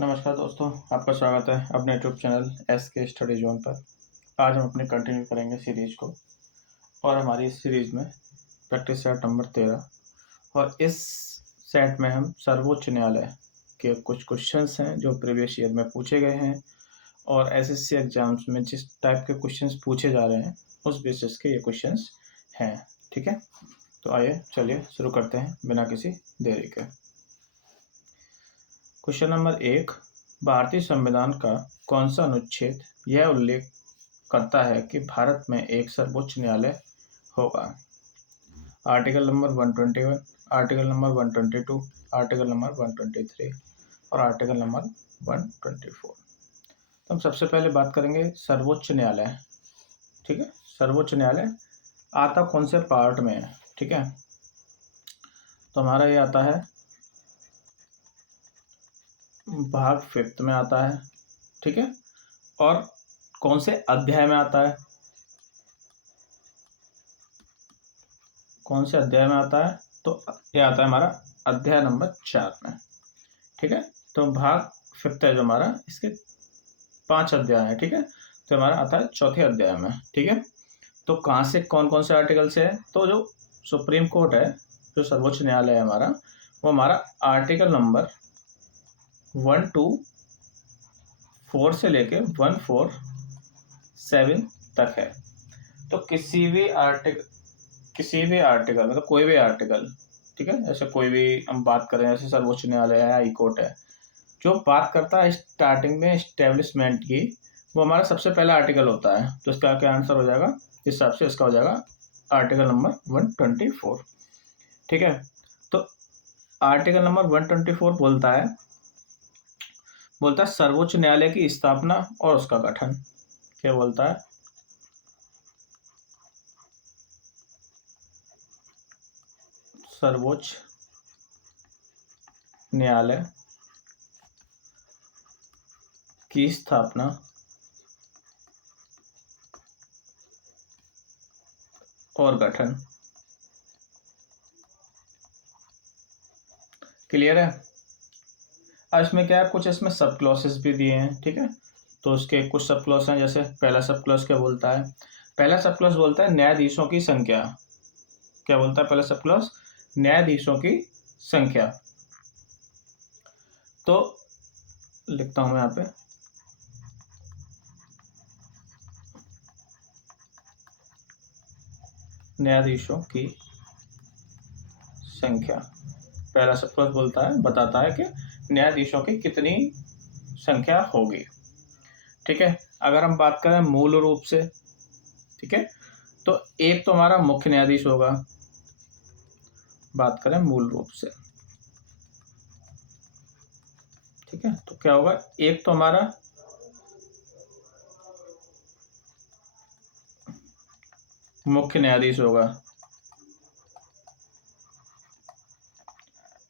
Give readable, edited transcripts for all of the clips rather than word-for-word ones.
नमस्कार दोस्तों, आपका स्वागत है अपने यूट्यूब चैनल एस के स्टडी जोन पर। आज हम अपने कंटिन्यू करेंगे सीरीज को और हमारी इस सीरीज में प्रैक्टिस सेट नंबर 13 और इस सेट में हम सर्वोच्च न्यायालय के कुछ क्वेश्चंस हैं जो प्रीवियस ईयर में पूछे गए हैं और एसएससी एग्जाम्स में जिस टाइप के क्वेश्चंस पूछे जा रहे हैं उस बेसिस के ये क्वेश्चंस हैं। ठीक है, तो आइए चलिए शुरू करते हैं बिना किसी देरी के। क्वेश्चन नंबर 1, भारतीय संविधान का कौन सा अनुच्छेद यह उल्लेख करता है कि भारत में एक सर्वोच्च न्यायालय होगा? Article number 121, article number 122, article number 123 और आर्टिकल नंबर 124। तो हम सबसे पहले बात करेंगे सर्वोच्च न्यायालय। ठीक है, सर्वोच्च न्यायालय आता कौन से पार्ट में है? ठीक है, तो हमारा ये आता है भाग 5 में आता है। ठीक है, और कौन से अध्याय में आता है? कौन से अध्याय में आता है? तो ये आता है हमारा अध्याय नंबर 4 में। ठीक है, तो भाग 5 है जो हमारा, इसके 5 अध्याय है। ठीक है, तो हमारा आता है चौथे अध्याय में। ठीक है, तो कहाँ से कौन कौन से आर्टिकल से है? तो जो सुप्रीम कोर्ट है, जो सर्वोच्च न्यायालय है हमारा, वो हमारा आर्टिकल नंबर 124 से लेके 147 तक है। तो किसी भी आर्टिकल मतलब कोई भी आर्टिकल, ठीक है, जैसे कोई भी हम बात करें, जैसे सर्वोच्च न्यायालय है, हाई कोर्ट है, जो बात करता है स्टार्टिंग में एस्टेब्लिशमेंट की, वो हमारा सबसे पहला आर्टिकल होता है। तो इसका क्या आंसर हो जाएगा? इस हिसाब से इसका हो जाएगा आर्टिकल नंबर 124। ठीक है, तो आर्टिकल नंबर 124 बोलता है सर्वोच्च न्यायालय की स्थापना और उसका गठन। क्या बोलता है? सर्वोच्च न्यायालय की स्थापना और गठन। क्लियर है? अब इसमें क्या है, कुछ इसमें सब क्लॉसेस भी दिए हैं। ठीक है, तो उसके कुछ सब क्लॉस हैं। जैसे पहला सब क्लॉस क्या बोलता है? पहला सब क्लॉस बोलता है न्यायाधीशों की संख्या। क्या बोलता है पहला सब क्लॉस? न्यायाधीशों की संख्या। तो लिखता हूं मैं यहाँ पे, न्यायाधीशों की संख्या। पहला सब क्लॉस बोलता है, बताता है कि न्यायाधीशों की कितनी संख्या होगी। ठीक है, अगर हम बात करें मूल रूप से, ठीक है, तो एक तो हमारा मुख्य न्यायाधीश होगा। बात करें मूल रूप से, ठीक है, तो क्या होगा? एक तो हमारा मुख्य न्यायाधीश होगा।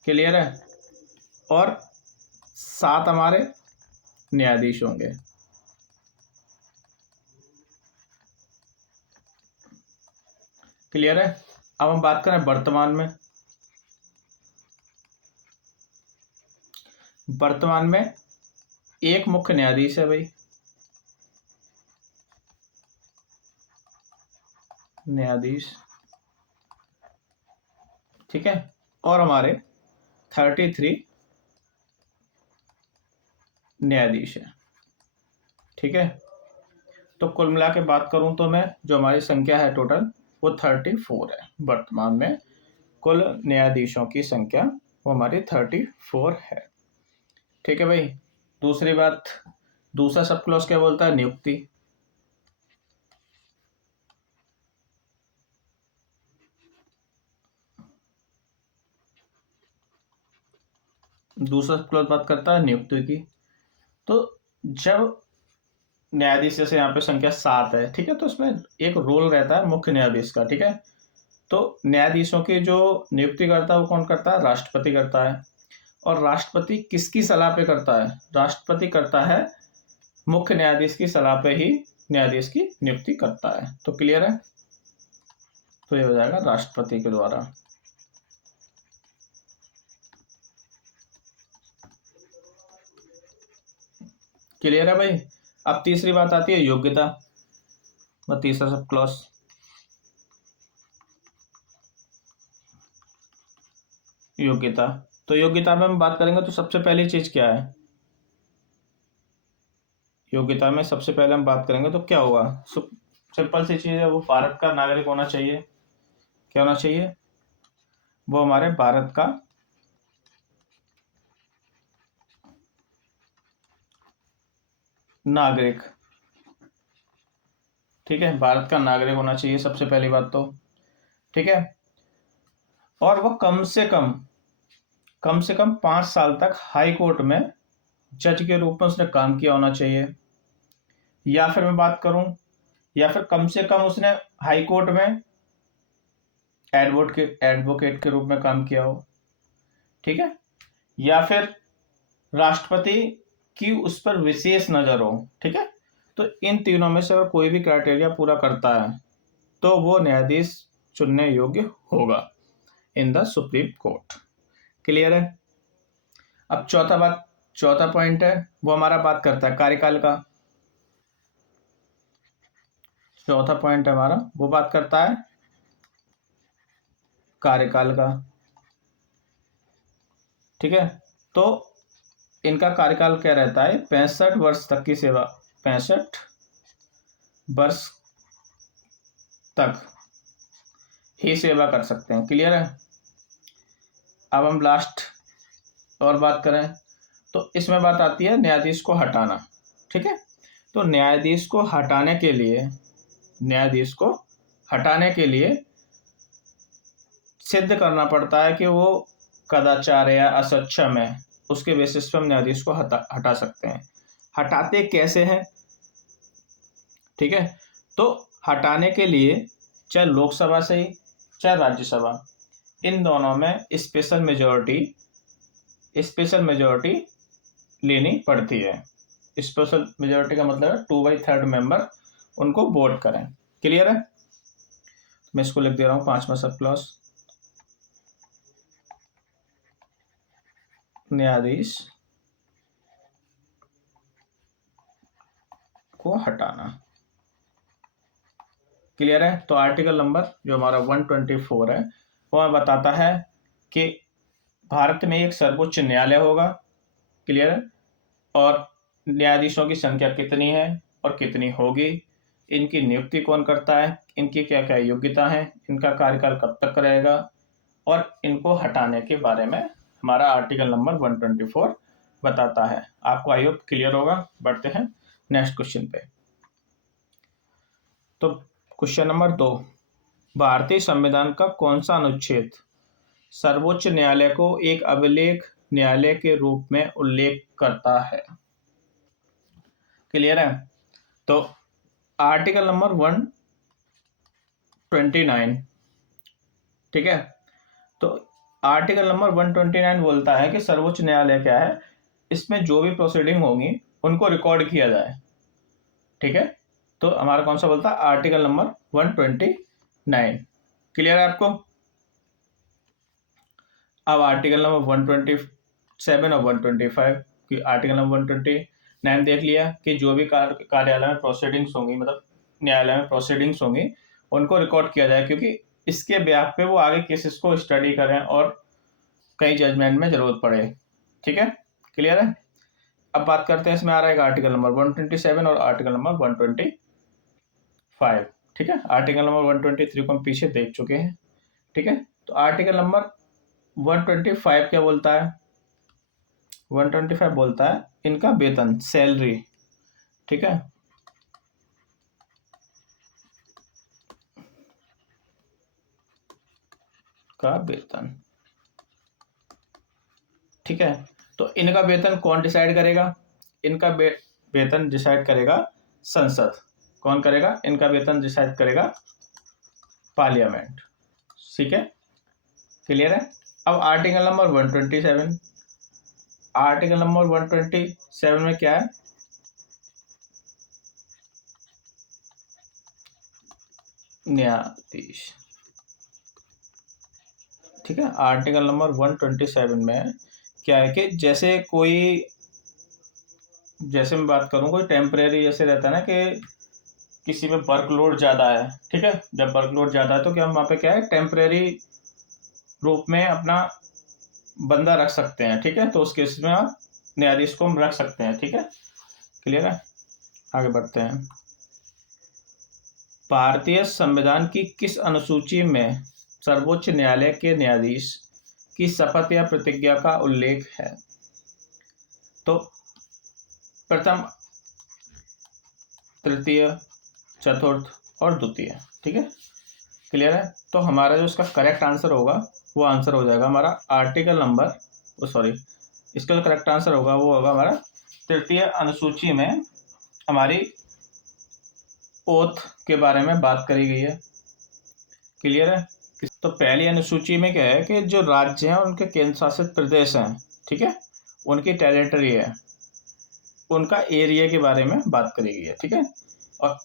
क्लियर है? और 7 हमारे न्यायाधीश होंगे। क्लियर है? अब हम बात करें वर्तमान में। वर्तमान में एक मुख्य न्यायाधीश है भाई, न्यायाधीश। ठीक है, और हमारे 33 न्यायाधीश है। ठीक है, तो कुल मिला के बात करूं तो मैं, जो हमारी संख्या है टोटल, वो 34 है। वर्तमान में कुल न्यायाधीशों की संख्या वो हमारी 34 है। ठीक है भाई। दूसरी बात, दूसरा सब क्लॉज क्या बोलता है? नियुक्ति। दूसरा सब क्लॉज बात करता है नियुक्ति की। तो जब न्यायाधीश, जैसे यहाँ पे संख्या 7 है, ठीक है, तो उसमें एक रोल रहता है मुख्य न्यायाधीश का। ठीक है, तो न्यायाधीशों की जो नियुक्ति करता है वो कौन करता है? राष्ट्रपति करता है। और राष्ट्रपति किसकी सलाह पे करता है? राष्ट्रपति करता है मुख्य न्यायाधीश की सलाह पे ही न्यायाधीश की नियुक्ति करता है। तो क्लियर है? तो ये हो जाएगा राष्ट्रपति के द्वारा। क्लियर है भाई। अब तीसरी बात आती है योग्यता, तीसरा सब क्लॉज। योग्यता, तो योग्यता में हम बात करेंगे तो सबसे पहली चीज क्या है, योग्यता में सबसे पहले हम बात करेंगे तो क्या होगा, सिंपल सी चीज है, वो भारत का नागरिक होना चाहिए। क्या होना चाहिए, वो हमारे भारत का नागरिक, ठीक है, भारत का नागरिक होना चाहिए सबसे पहली बात तो, ठीक है। और वो कम से कम 5 साल तक हाई कोर्ट में जज के रूप में उसने काम किया होना चाहिए। या फिर मैं बात करूं, या फिर कम से कम उसने हाई कोर्ट में एडवोकेट के रूप में काम किया हो, ठीक है। या फिर राष्ट्रपति की उस पर विशेष नजर हो, ठीक है। तो इन तीनों में से अगर कोई भी क्राइटेरिया पूरा करता है तो वो न्यायाधीश चुनने योग्य होगा in the supreme court. Clear है। अब चौथा पॉइंट है, वो हमारा बात करता है कार्यकाल का। चौथा पॉइंट है हमारा, वो बात करता है कार्यकाल का, ठीक है। तो इनका कार्यकाल क्या रहता है, 65 वर्ष तक की सेवा, 65 वर्ष तक ही सेवा कर सकते हैं। क्लियर है। अब हम लास्ट और बात करें तो इसमें बात आती है न्यायाधीश को हटाना, ठीक है। तो न्यायाधीश को हटाने के लिए सिद्ध करना पड़ता है कि वो कदाचार या असक्षम है, उसके बेसिस पे हम न्यायाधीश को हटा सकते हैं। हटाते कैसे हैं, ठीक है। तो हटाने के लिए चाहे लोकसभा से ही चाहे राज्यसभा, इन दोनों में स्पेशल मेजोरिटी लेनी पड़ती है। स्पेशल मेजोरिटी का मतलब है 2/3 मेंबर उनको वोट करें। क्लियर है। मैं इसको लिख दे रहा हूं 5वां सब क्लॉज, न्यायाधीश को हटाना। क्लियर है। तो आर्टिकल नंबर जो हमारा 124 है वो हमें बताता है कि भारत में एक सर्वोच्च न्यायालय होगा। क्लियर है। और न्यायाधीशों की संख्या कितनी है और कितनी होगी, इनकी नियुक्ति कौन करता है, इनकी क्या क्या योग्यता है, इनका कार्यकाल कब तक रहेगा, और इनको हटाने के बारे में हमारा आर्टिकल नंबर 124 बताता है। आपको आई होप क्लियर होगा। बढ़ते हैं नेक्स्ट क्वेश्चन पे। तो क्वेश्चन नंबर 2, भारतीय संविधान का कौन सा अनुच्छेद सर्वोच्च न्यायालय को एक अभिलेख न्यायालय के रूप में उल्लेख करता है। क्लियर है। तो आर्टिकल नंबर 129, ठीक है। तो आर्टिकल नंबर 129 बोलता है कि सर्वोच्च न्यायालय क्या है, इसमें जो भी प्रोसीडिंग होंगी उनको रिकॉर्ड किया जाए, ठीक है। तो हमारा कौन सा बोलता है, आर्टिकल नंबर 129। क्लियर है आपको। अब आर्टिकल नंबर 127 और 125 की, आर्टिकल नंबर 129 देख लिया कि जो भी कार्यालय में प्रोसीडिंग्स होंगी, मतलब न्यायालय में प्रोसीडिंग्स होंगी, उनको रिकॉर्ड किया जाए, क्योंकि इसके ब्याह पे वो आगे केसेस को स्टडी करें और कई जजमेंट में जरूरत पड़े, ठीक है। क्लियर है। अब बात करते हैं, इसमें आ रहा है आर्टिकल नंबर 127 और आर्टिकल नंबर 125, ठीक है। आर्टिकल नंबर 123 को हम पीछे देख चुके हैं, ठीक है। तो आर्टिकल नंबर 125 क्या बोलता है, 125 बोलता है इनका वेतन, सैलरी, ठीक है। का वेतन, ठीक है। तो इनका वेतन कौन डिसाइड करेगा, इनका वेतन डिसाइड करेगा संसद। कौन करेगा, इनका वेतन डिसाइड करेगा पार्लियामेंट, ठीक है। क्लियर है। अब आर्टिकल नंबर 127, आर्टिकल नंबर 127 में क्या है, न्यायाधीश, ठीक है। आर्टिकल नंबर 127 में क्या है कि जैसे कोई जैसे मैं बात करूँ, कोई टेम्परेरी जैसे रहता है ना कि किसी में वर्कलोड ज़्यादा है, ठीक है, जब वर्कलोड ज़्यादा है तो क्या हम वहाँ पे क्या है टेम्परेरी रूप में अपना बंदा रख सकते हैं, ठीक है, तो उस केस में आप न्यायाधीश को हम रख सकते हैं, ठीक है, क्लियर है। आगे बढ़ते हैं। भारतीय संविधान की किस अनुसूची में सर्वोच्च न्यायालय के न्यायाधीश की शपथ या प्रतिज्ञा का उल्लेख है? तो प्रथम, तृतीय, चतुर्थ और द्वितीय, ठीक है, क्लियर है। तो हमारा जो इसका करेक्ट आंसर होगा वो आंसर हो जाएगा हमारा आर्टिकल नंबर सॉरी इसका जो करेक्ट आंसर होगा वो होगा हमारा तृतीय अनुसूची में हमारी ओथ के बारे में बात करी गई है, क्लियर है। तो पहली अनुसूची में क्या है कि जो राज्य हैं उनके केंद्र शासित प्रदेश हैं, ठीक है, उनकी टेरिटरी है, उनका एरिया के बारे में बात करी गई है, ठीक है। और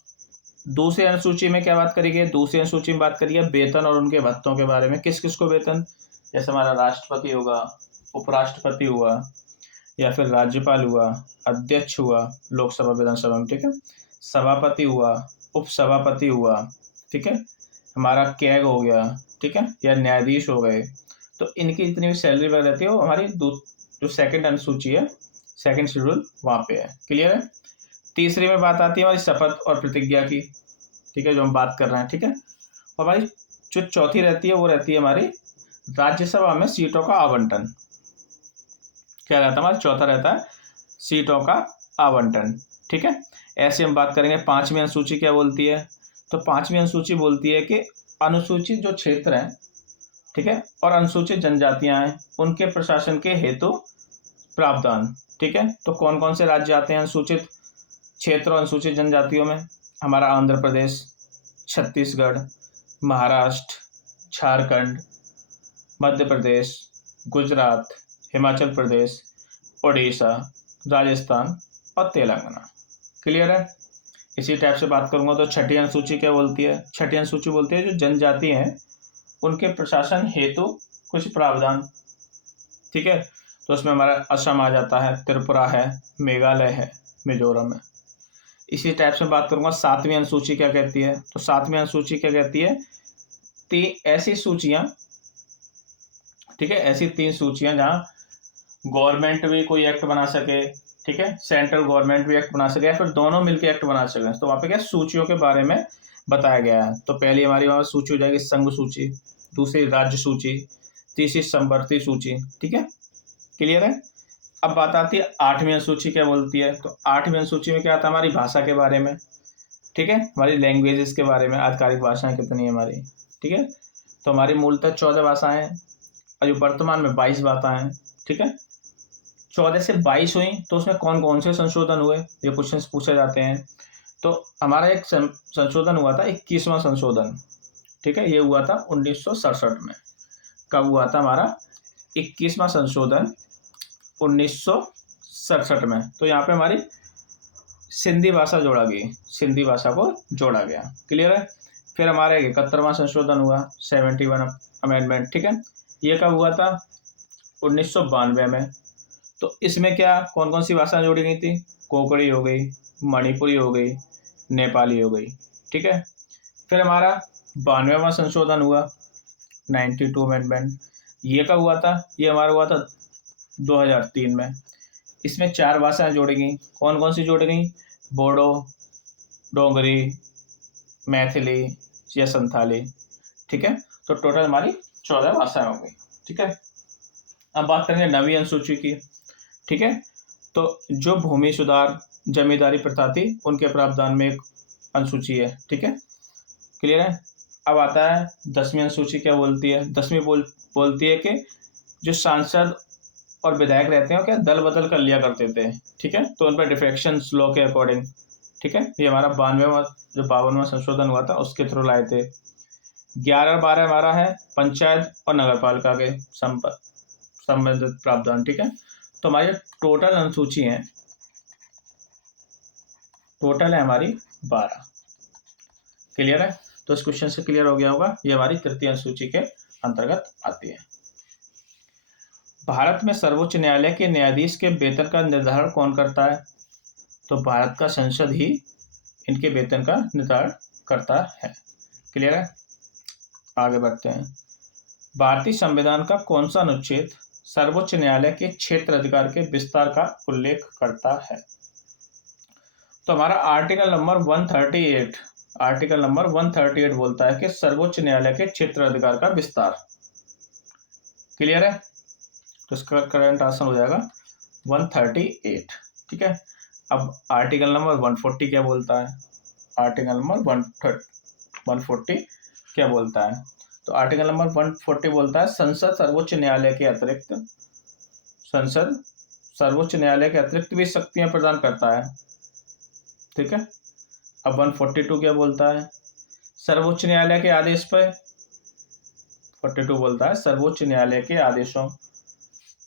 दूसरी अनुसूची में क्या बात करी गई है? दूसरी अनुसूची में बात करी है वेतन और उनके भत्तों के बारे में, किस किस को वेतन, जैसे हमारा राष्ट्रपति होगा, उपराष्ट्रपति हुआ, या फिर राज्यपाल हुआ, अध्यक्ष हुआ लोकसभा विधानसभा में, ठीक है, सभापति हुआ, उपसभापति हुआ, ठीक है, हमारा कैग हो गया, ठीक है, या न्यायाधीश हो गए। तो इनकी जितनी भी सैलरी वगैरह रहती है वो हमारी जो सेकंड अनुसूची है, सेकंड शेड्यूल वहाँ पे है, क्लियर है। तीसरी में बात आती है हमारी शपथ और प्रतिज्ञा की, ठीक है, जो हम बात कर रहे हैं, ठीक है। और हमारी जो चौथी रहती है वो रहती है हमारी राज्यसभा में सीटों का आवंटन। क्या रहता है हमारा? चौथा रहता है सीटों का आवंटन, ठीक है। ऐसे हम बात करेंगे। पांचवी अनुसूची क्या बोलती है? तो पांचवी अनुसूची बोलती है कि अनुसूचित जो क्षेत्र हैं, ठीक है, और अनुसूचित जनजातियां हैं उनके प्रशासन के हेतु प्रावधान, ठीक है। तो कौन कौन से राज्य आते हैं अनुसूचित क्षेत्र और अनुसूचित जनजातियों में? हमारा आंध्र प्रदेश, छत्तीसगढ़, महाराष्ट्र, झारखंड, मध्य प्रदेश, गुजरात, हिमाचल प्रदेश, उड़ीसा, राजस्थान और तेलंगाना, क्लियर है। इसी टाइप से बात करूंगा तो छठी अनुसूची क्या बोलती है? छठी अनुसूची बोलती है जो जनजाति हैं उनके प्रशासन हेतु कुछ प्रावधान, ठीक है। तो उसमें हमारा असम आ जाता है, त्रिपुरा है, मेघालय है, मिजोरम है। इसी टाइप से बात करूंगा सातवीं अनुसूची क्या कहती है? तो सातवीं अनुसूची क्या कहती है? ऐसी सूचियां, ठीक है, ऐसी 3 सूचियां जहां गवर्नमेंट भी कोई एक्ट बना सके, ठीक है, सेंट्रल गवर्नमेंट भी एक्ट बना सके, या फिर दोनों मिलकर एक्ट बना सके। तो वहाँ पे क्या सूचियों के बारे में बताया गया है। तो पहली हमारी वहाँ सूची हो जाएगी संघ सूची, दूसरी राज्य सूची, तीसरी समवर्ती सूची, ठीक है, क्लियर है। अब बात आती है आठवीं अनुसूची क्या बोलती है? तो आठवीं अनुसूची में क्या आता है? हमारी भाषा के बारे में, ठीक है, हमारी लैंग्वेजेस के बारे में, आधिकारिक भाषाएं कितनी है हमारी, ठीक है। तो हमारी मूलतः 14 भाषाएं हैं और जो वर्तमान में 22 भाषाएं हैं, ठीक है। 14 से 22 हुई तो उसमें कौन कौन से संशोधन हुए, ये क्वेश्चन पूछे जाते हैं। तो हमारा एक संशोधन हुआ था 21वां संशोधन, ठीक है, ये हुआ था 1967 में। कब हुआ था हमारा 21वां संशोधन? 1967 में। तो यहाँ पे हमारी सिंधी भाषा जोड़ा गई, सिंधी भाषा को जोड़ा गया, क्लियर है। फिर हमारा 71वां संशोधन हुआ, 71 अमेंडमेंट, ठीक है, ये कब हुआ था? 1992 में। तो इसमें क्या कौन कौन सी भाषा जोड़ी गई थी? कोंकणी हो गई, मणिपुरी हो गई, नेपाली हो गई, ठीक है। फिर हमारा 92वां संशोधन हुआ, 92 अमेंडमेंट, ये कब हुआ था? ये हमारा हुआ था 2003 में। इसमें 4 भाषाएं जोड़ी गई, कौन कौन सी जोड़ी गई? बोडो, डोगरी, मैथिली या संथाली, ठीक है। तो टोटल हमारी 14 भाषाएं हो गई, ठीक है। अब बात करेंगे नवीं अनुसूची की, ठीक है। तो जो भूमि सुधार जमींदारी प्रथा थी उनके प्रावधान में एक अनुसूची है, ठीक है, क्लियर है। अब आता है 10वीं अनुसूची क्या बोलती है? 10वीं बोलती है कि जो सांसद और विधायक रहते हैं वो क्या दल बदल कर लिया करते थे, ठीक है, तो उन पर डिफेक्शन लॉ के अकॉर्डिंग, ठीक है, ये हमारा 92वां जो 52वां संशोधन हुआ था उसके थ्रू लाए थे। 11 और 12 हमारा है पंचायत और नगर पालिका के संबंधित प्रावधान, ठीक है। तो हमारी टोटल अनुसूची है, टोटल है हमारी 12, क्लियर है। तो इस क्वेश्चन से क्लियर हो गया होगा, ये हमारी तृतीय अनुसूची के अंतर्गत आती है। भारत में सर्वोच्च न्यायालय के न्यायाधीश के वेतन का निर्धारण कौन करता है? तो भारत का संसद ही इनके वेतन का निर्धारण करता है। क्लियर है? आगे बढ़ते हैं। भारतीय संविधान का कौन सा अनुच्छेद सर्वोच्च न्यायालय के क्षेत्र अधिकार के विस्तार का उल्लेख करता है? तो हमारा आर्टिकल नंबर 138 बोलता है कि सर्वोच्च न्यायालय के क्षेत्र अधिकार का विस्तार। क्लियर है? तो इसका करंट आंसर हो जाएगा 138। ठीक है। अब आर्टिकल नंबर 140 क्या बोलता है? आर्टिकल नंबर 140 क्या बोलता है? तो आर्टिकल नंबर 140 बोलता है संसद सर्वोच्च न्यायालय के अतिरिक्त भी शक्तियां प्रदान करता है। ठीक है। अब 142 क्या बोलता है? सर्वोच्च न्यायालय के आदेश पर 42 बोलता है सर्वोच्च न्यायालय के आदेशों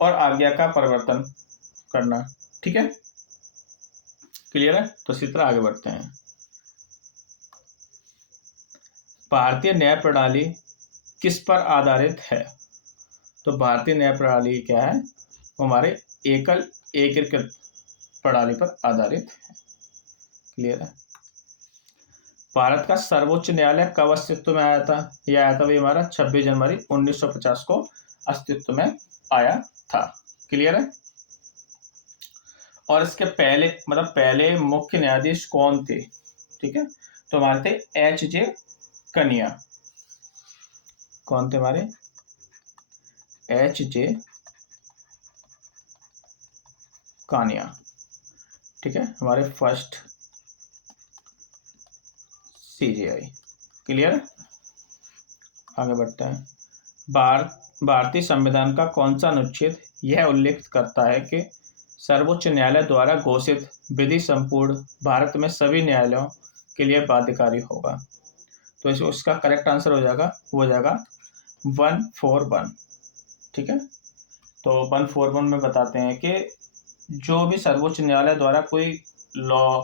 और आज्ञा का परिवर्तन करना। ठीक है। क्लियर है? तो इसी तरह आगे बढ़ते हैं। भारतीय न्याय प्रणाली किस पर आधारित है? तो भारतीय न्याय प्रणाली क्या है? वो हमारे एकीकृत प्रणाली पर आधारित है। क्लियर है? भारत का सर्वोच्च न्यायालय कब अस्तित्व में आया था? यह आया था भाई हमारा 26 जनवरी 1950 को अस्तित्व में आया था। क्लियर है? और इसके पहले मुख्य न्यायाधीश कौन थे? ठीक है। तो हमारे थे H.J. कनिया। कौन थे हमारे? H.J. कानिया। ठीक है। हमारे फर्स्ट CJI। क्लियर है? आगे बढ़ते हैं। भारतीय संविधान का कौन सा अनुच्छेद यह उल्लेख करता है कि सर्वोच्च न्यायालय द्वारा घोषित विधि संपूर्ण भारत में सभी न्यायालयों के लिए बाध्यकारी होगा? तो इसका करेक्ट आंसर हो जाएगा 141। ठीक है। तो 141 में बताते हैं कि जो भी सर्वोच्च न्यायालय द्वारा कोई लॉ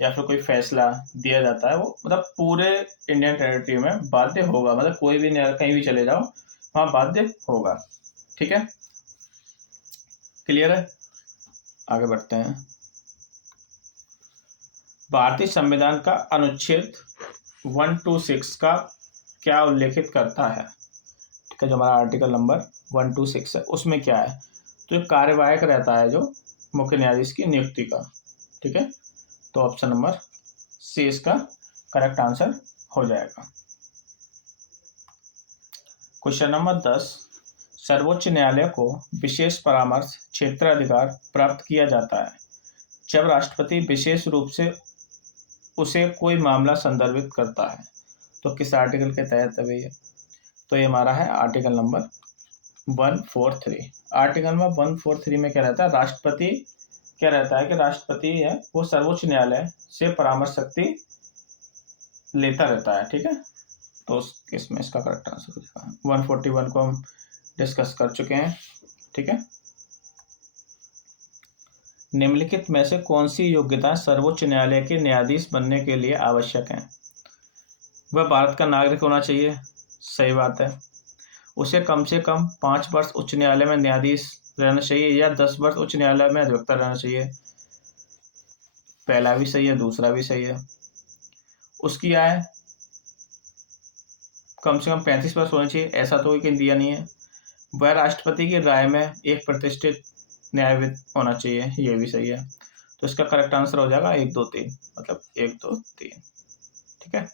या फिर कोई फैसला दिया जाता है वो पूरे इंडियन टेरिटरी में बाध्य होगा। कोई भी न्यायालय कहीं भी चले जाओ वहां बाध्य होगा। ठीक है। क्लियर है? आगे बढ़ते हैं। भारतीय संविधान का अनुच्छेद 126 का क्या उल्लेखित करता है? ठीक है। जो हमारा आर्टिकल नंबर 126 है उसमें क्या है? तो एक कार्यवाहक रहता है जो मुख्य न्यायाधीश की नियुक्ति का। ठीक है। तो ऑप्शन नंबर सी इसका करेक्ट आंसर हो जाएगा। Question number 10। सर्वोच्च न्यायालय को विशेष परामर्श क्षेत्राधिकार प्राप्त किया जाता है जब राष्ट्रपति विशेष रूप से उसे कोई मामला संदर्भित करता है। तो किस आर्टिकल के तहत है भैया? तो ये हमारा है आर्टिकल नंबर 143। आर्टिकल नंबर 143 में क्या रहता है? राष्ट्रपति क्या रहता है कि राष्ट्रपति है वो सर्वोच्च न्यायालय से परामर्श शक्ति लेता रहता है। ठीक है। तो इसमें इसका करेक्ट आंसर हो जाएगा। 141 को हम डिस्कस कर चुके हैं। ठीक है। निम्नलिखित में से कौन सी योग्यता सर्वोच्च न्यायालय के न्यायाधीश बनने के लिए आवश्यक है? वह भारत का नागरिक होना चाहिए। सही बात है। उसे कम से कम 5 वर्ष उच्च न्यायालय में न्यायाधीश रहना चाहिए या 10 वर्ष उच्च न्यायालय में अधिवक्ता रहना चाहिए। पहला भी सही है, दूसरा भी सही है। उसकी आय कम से कम 35 वर्ष होनी चाहिए, ऐसा तो कोई दिया नहीं है। वह राष्ट्रपति की राय में एक प्रतिष्ठित न्यायविद होना चाहिए, ये भी सही है। तो इसका करेक्ट आंसर हो जाएगा 1 2 3, 1 2 3। ठीक है।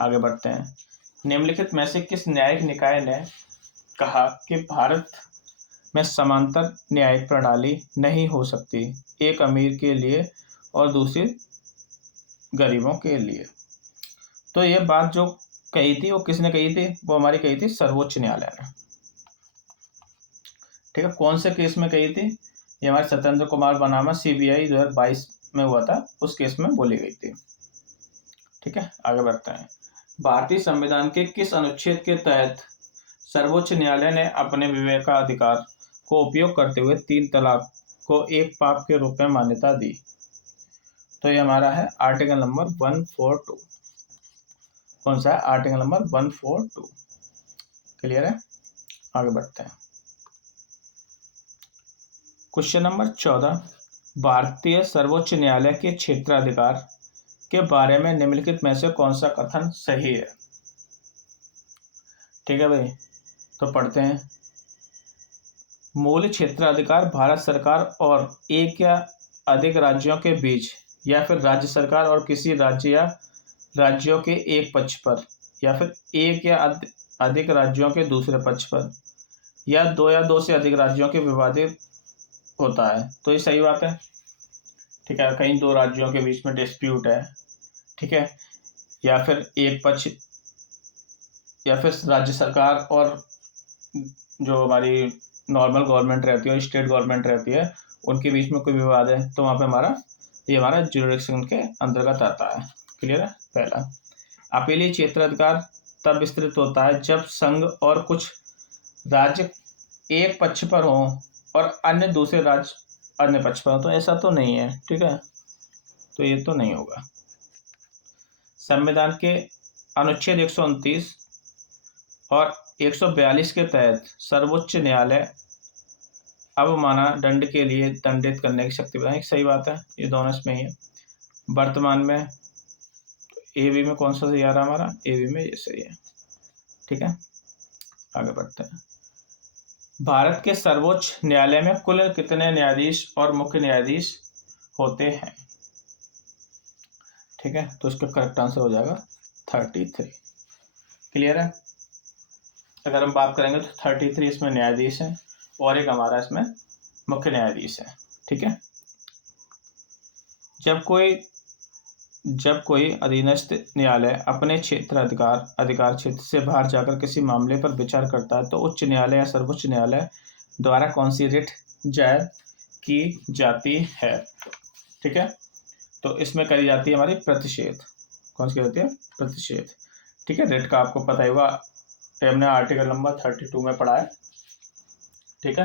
आगे बढ़ते हैं। निम्नलिखित में से किस न्यायिक निकाय ने कहा कि भारत में समांतर न्यायिक प्रणाली नहीं हो सकती, एक अमीर के लिए और दूसरी गरीबों के लिए? तो ये बात जो कही थी वो किसने कही थी? वो हमारी कही थी सर्वोच्च न्यायालय ने। ठीक है। कौन से केस में कही थी? ये हमारे सत्येंद्र कुमार बनामा CBI 2022 में हुआ था, उस केस में बोली गई थी। ठीक है। आगे बढ़ते हैं। भारतीय संविधान के किस अनुच्छेद के तहत सर्वोच्च न्यायालय ने अपने विवेकाधिकार को उपयोग करते हुए 3 तलाक को एक पाप के रूप में मान्यता दी? तो ये हमारा है आर्टिकल नंबर 142। कौन सा है? Article number 142। क्लियर है? आगे बढ़ते हैं। Question number 14। भारतीय सर्वोच्च न्यायालय के क्षेत्राधिकार के बारे में निम्नलिखित में से कौन सा कथन सही है? ठीक है भाई, तो पढ़ते हैं। मूल क्षेत्राधिकार भारत सरकार और एक या अधिक राज्यों के बीच, या फिर राज्य सरकार और किसी राज्य या राज्यों के एक पक्ष पर, या फिर एक या अधिक राज्यों के दूसरे पक्ष पर, या दो से अधिक राज्यों के विवादित होता है। तो ये सही बात है। ठीक है, कहीं दो राज्यों के बीच में डिस्प्यूट है, ठीक है, या फिर एक पक्ष, या फिर राज्य सरकार और जो हमारी नॉर्मल गवर्नमेंट रहती है और स्टेट गवर्नमेंट रहती है, उनके बीच में कोई विवाद है, तो वहाँ पे हमारा ज्यूरिडिक्शन के अंतर्गत आता है। क्लियर है? पहला, अपीलीय क्षेत्राधिकार तब विस्तृत होता है जब संघ और कुछ राज्य एक पक्ष पर हों और अन्य दूसरे राज्य अन्य पक्ष पर हो। तो ऐसा तो नहीं है, ठीक है, तो ये तो नहीं होगा। संविधान के अनुच्छेद 129 और 142 के तहत सर्वोच्च न्यायालय अवमानना दंड के लिए दंडित करने की शक्ति बनाई। सही बात है, ये दोनों इसमें ही है। वर्तमान में एबी में कौन सा सही आ रहा हमारा? एबी में ये सही है। ठीक है, आगे बढ़ते हैं। भारत के सर्वोच्च न्यायालय में कुल कितने न्यायाधीश और मुख्य न्यायाधीश होते हैं? ठीक है, तो इसका करेक्ट आंसर हो जाएगा 33। क्लियर है? अगर हम बात करेंगे तो 33 इसमें न्यायाधीश हैं और एक हमारा इसमें मुख्य न्यायाधीश है। ठीक है, जब कोई अधीनस्थ न्यायालय अपने अधिकार क्षेत्र से बाहर जाकर किसी मामले पर विचार करता है तो उच्च न्यायालय या सर्वोच्च न्यायालय द्वारा कौन सी रिट जारी की जाती है? ठीक है, तो इसमें करी जाती है हमारी प्रतिषेध। कौन सी होती है? प्रतिषेध। ठीक है, रिट का आपको पता ही होगा, हमने आर्टिकल नंबर 32 में पढ़ा है। ठीक है,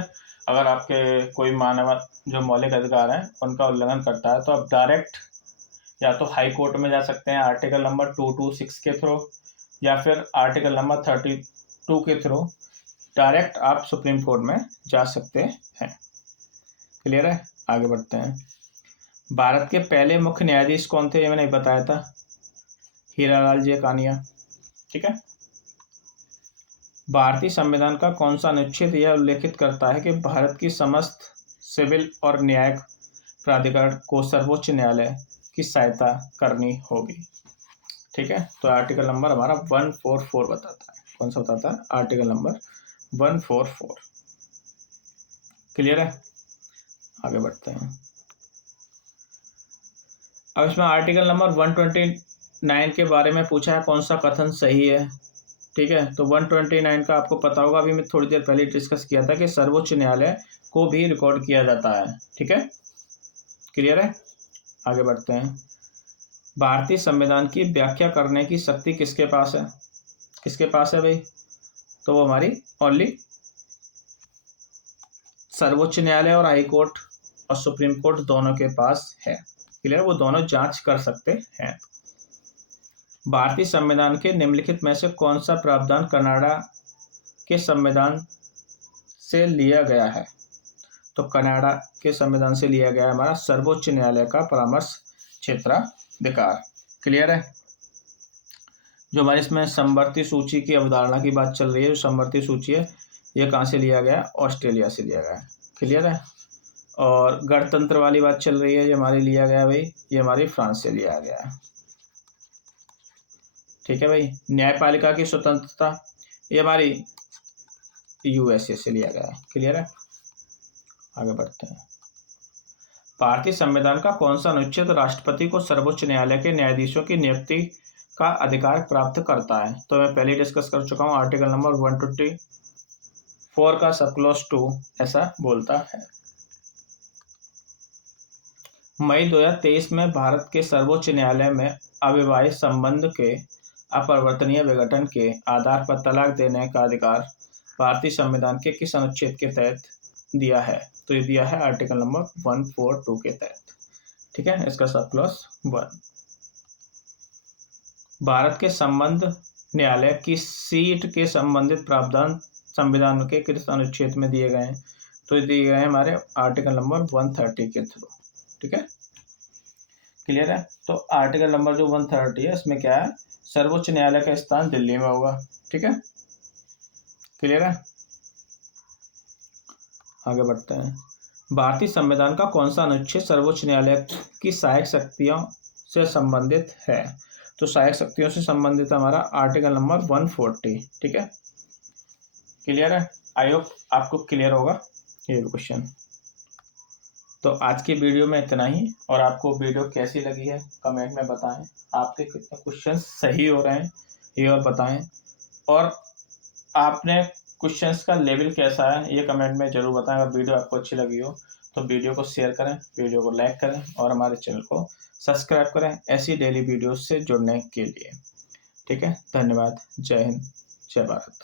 अगर आपके कोई मानव जो मौलिक अधिकार हैं उनका उल्लंघन करता है तो आप डायरेक्ट या तो हाई कोर्ट में जा सकते हैं आर्टिकल नंबर 226 के थ्रू, या फिर आर्टिकल नंबर 32 के थ्रू डायरेक्ट आप सुप्रीम कोर्ट में जा सकते हैं। क्लियर है? आगे बढ़ते हैं। भारत के पहले मुख्य न्यायाधीश कौन थे? ये मैंने बताया था, हीरालाल जी कानिया। ठीक है, भारतीय संविधान का कौन सा अनुच्छेद यह उल्लेखित करता है कि भारत की समस्त सिविल और न्यायिक प्राधिकरण को सर्वोच्च न्यायालय की सहायता करनी होगी? ठीक है, तो आर्टिकल नंबर हमारा 144 बताता है। कौन सा बताता है? Article number 144। क्लियर है? आगे बढ़ते हैं। अब इसमें आर्टिकल नंबर 129 के बारे में पूछा है, कौन सा कथन सही है? ठीक है, तो 129 का आपको पता होगा, अभी मैं थोड़ी देर पहले डिस्कस किया था कि सर्वोच्च न्यायालय को भी रिकॉर्ड किया जाता है। ठीक है, क्लियर है? आगे बढ़ते हैं। भारतीय संविधान की व्याख्या करने की शक्ति किसके पास है? किसके पास है भाई? तो वो हमारी ओनली सर्वोच्च न्यायालय और हाई कोर्ट और सुप्रीम कोर्ट दोनों के पास है। क्लियर? वो दोनों जांच कर सकते हैं। भारतीय संविधान के निम्नलिखित में से कौन सा प्रावधान कनाडा के संविधान से लिया गया है? तो कनाडा के संविधान से लिया गया हमारा सर्वोच्च न्यायालय का परामर्श क्षेत्राधिकार। क्लियर है? जो हमारे इसमें समवर्ती सूची की अवधारणा की बात चल रही है, जो समवर्ती सूची है ये कहाँ से लिया गया? ऑस्ट्रेलिया से लिया गया। क्लियर है? और गणतंत्र वाली बात चल रही है, ये हमारे लिया गया भाई, ये हमारी फ्रांस से लिया गया है। ठीक है भाई। न्यायपालिका की स्वतंत्रता ये हमारी यूएसए से लिया गया है। क्लियर है? आगे बढ़ते हैं। भारतीय संविधान का कौन सा अनुच्छेद राष्ट्रपति को सर्वोच्च न्यायालय के न्यायाधीशों की नियुक्ति का अधिकार प्राप्त करता है? तो मैं पहले डिस्कस कर चुका हूँ, आर्टिकल नंबर 124 का सब क्लॉज 2 ऐसा बोलता है। मई 2023 में भारत के सर्वोच्च न्यायालय में अविवाहित संबंध के अपरिवर्तनीय विघटन के आधार पर तलाक देने का अधिकार भारतीय संविधान के किस अनुच्छेद के तहत दिया है? तो ये दिया है आर्टिकल नंबर 142 के तहत। ठीक है, इसका सब क्लॉज 1। भारत के संबंध न्यायालय की सीट के संबंधित प्रावधान संविधान के किस अनुच्छेद में दिए गए हैं? तो दिए गए हैं हमारे आर्टिकल नंबर 130 के थ्रू। ठीक है, क्लियर है। तो आर्टिकल नंबर जो 130 है इसमें क्या है, सर्वोच्च न्यायालय का स्थान दिल्ली में होगा। ठीक है, क्लियर है। आगे बढ़ते हैं। भारतीय संविधान का कौन सा अनुच्छेद सर्वोच्च न्यायालय की सहायक शक्तियों से संबंधित है? तो सहायक शक्तियों से संबंधित हमारा आर्टिकल नंबर 140। ठीक है, क्लियर है। आई होप आपको क्लियर होगा ये क्वेश्चन। तो आज की वीडियो में इतना ही, और आपको वीडियो कैसी लगी है कमेंट में बताएं। आपके कितने क्वेश्चन सही हो रहे हैं ये और बताएं, और आपने क्वेश्चंस का लेवल कैसा है ये कमेंट में जरूर बताएं। अगर वीडियो आपको अच्छी लगी हो तो वीडियो को शेयर करें, वीडियो को लाइक करें और हमारे चैनल को सब्सक्राइब करें ऐसी डेली वीडियोस से जुड़ने के लिए। ठीक है, धन्यवाद। जय हिंद, जय भारत।